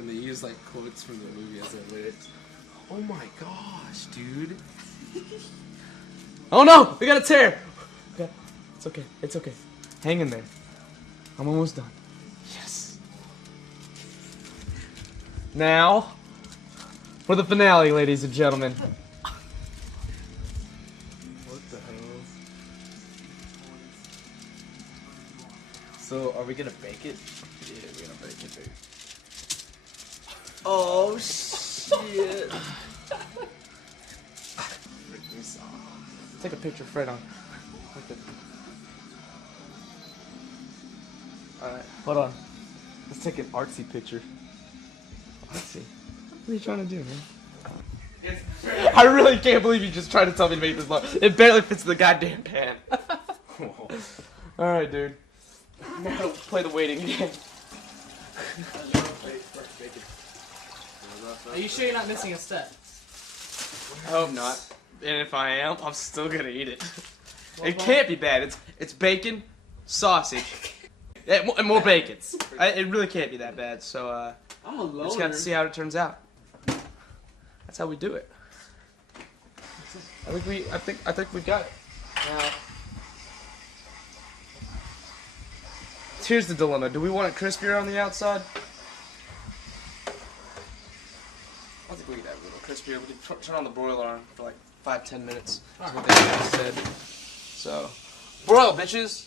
And they use like quotes from the movie as their lyrics. Oh my gosh, dude. Oh no! We got a tear! Okay. It's okay. It's okay. Hang in there. I'm almost done. Yes. Now, for the finale, ladies and gentlemen. What the hell? So, are we gonna bake it? Yeah, we're gonna bake it, dude. Oh, shit. Take a picture, Fred, on. Alright, hold on. Let's take an artsy picture. Artsy? What are you trying to do, man? I really can't believe you just tried to tell me to make this long. It barely fits the goddamn pan. Alright, dude. Now play the waiting game. Are you sure you're not missing a step? I hope not. And if I am, I'm still gonna eat it. It can't be bad. It's bacon, sausage, and more bacons. It really can't be that bad. So I'm a loner. just got to see how it turns out. That's how we do it. I think we got it. Now, here's the dilemma. Do we want it crispier on the outside? I think we can have a little crispier. We can turn on the broiler on for like 5-10 minutes. That's what they said. So, broil, bitches!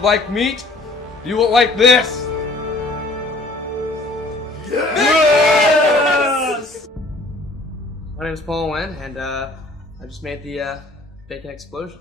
Like meat, you will like this. Yes! My name is Paul Wen, and I just made the bacon explosion.